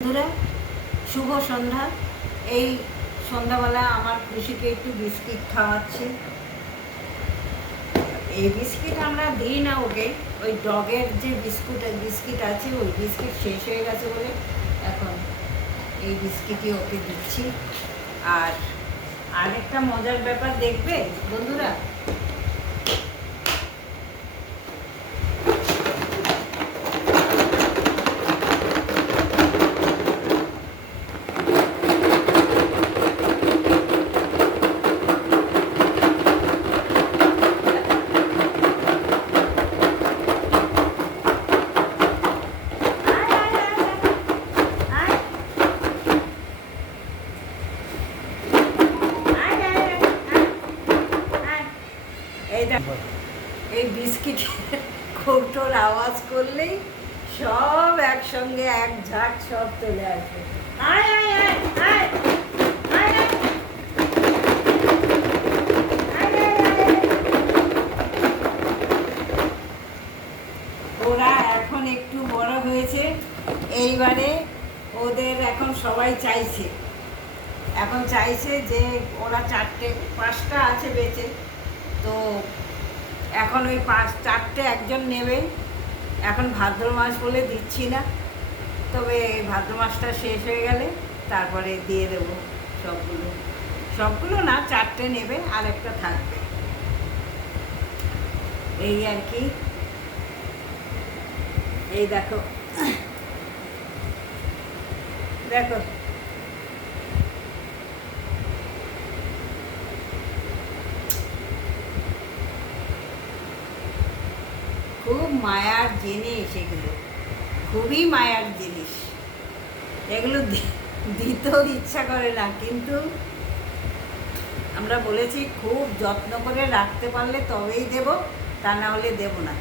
বন্ধুরা, শুভ সন্ধ্যা। এই সন্ধ্যাবেলা আমার খুশিকে একটু বিস্কিট খাওয়াচ্ছি। এই বিস্কিট আমরা দিই না ওকে, ওই ডগের যে বিস্কিট আছে ওই বিস্কিট শেষ হয়ে গেছে বলে এখন এই বিস্কিটই ওকে দিচ্ছি। আর আরেকটা মজার ব্যাপার দেখবে বন্ধুরা, এই বিস্কিটের কৌটোর আওয়াজ করলেই সব একসঙ্গে এক ঝাঁক সব চলে আসবে। ওরা এখন একটু বড় হয়েছে, এইবারে ওদের এখন সবাই চাইছে যে ওরা 5টা আছে বেঁচে, তো এখন ওই 4টে একজন নেবে। এখন ভাদ্র মাস বলে দিচ্ছি না, তবে ভাদ্র মাসটা শেষ হয়ে গেলে তারপরে দিয়ে দেবো। সবগুলো না, 4টে নেবে আর একটা থাকবে, এই আর কি। এই দেখো দেখো খুব মায়ার জিনিস এগুলো, খুবই মায়ার জিনিস। এগুলো দিতেও ইচ্ছা করে না, কিন্তু আমরা বলেছি খুব যত্ন করে রাখতে পারলে তবেই দেব, তা না হলে দেব না।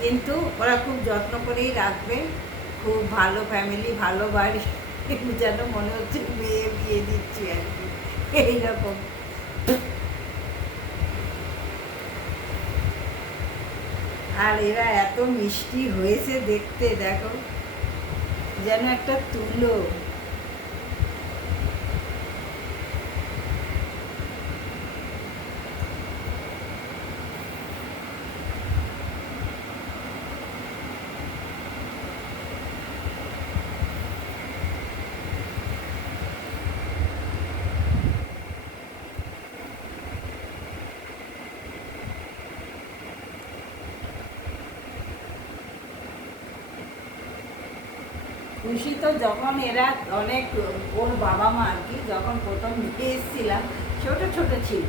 কিন্তু ওরা খুব যত্ন করেই রাখবে। খুব ভালো ফ্যামিলি, ভালো বাড়ি, যেন মনে হচ্ছে মেয়ে বিয়ে দিচ্ছি আর কি, এইরকম। আর এরা এত মিষ্টি হয়েছে দেখতে, দেখো যেন একটা তুলো। খুশি তো যখন এরা অনেক, ওর বাবা মা আর কি, যখন প্রথম নিয়ে এসেছিলাম ছোট ছোট ছিল,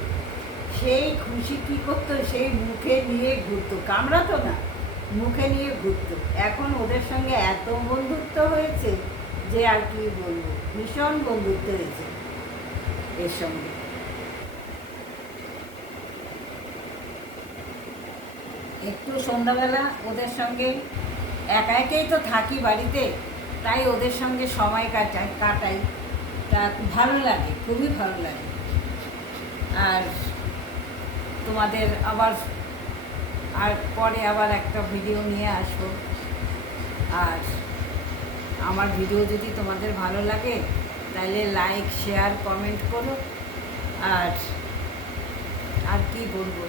সেই খুশি কী করতো, সেই মুখে নিয়ে ঘুরতো, কামড়াতো না, মুখে নিয়ে ঘুরতো। এখন ওদের সঙ্গে এত বন্ধুত্ব হয়েছে যে আর কি বলবো, ভীষণ বন্ধুত্ব হয়েছে এর সঙ্গে। একটু সন্ধ্যাবেলা ওদের সঙ্গে একা একাই তো থাকি বাড়িতে, তাই ওদের সঙ্গে সময় কাটাই। তা ভালো লাগে, খুবই ভালো লাগে। আর তোমাদের পরে আবার একটা ভিডিও নিয়ে আসবো। আর আমার ভিডিও যদি তোমাদের ভালো লাগে তাহলে লাইক, শেয়ার, কমেন্ট করো। আর কি বলবো,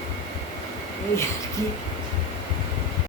এই আর কি।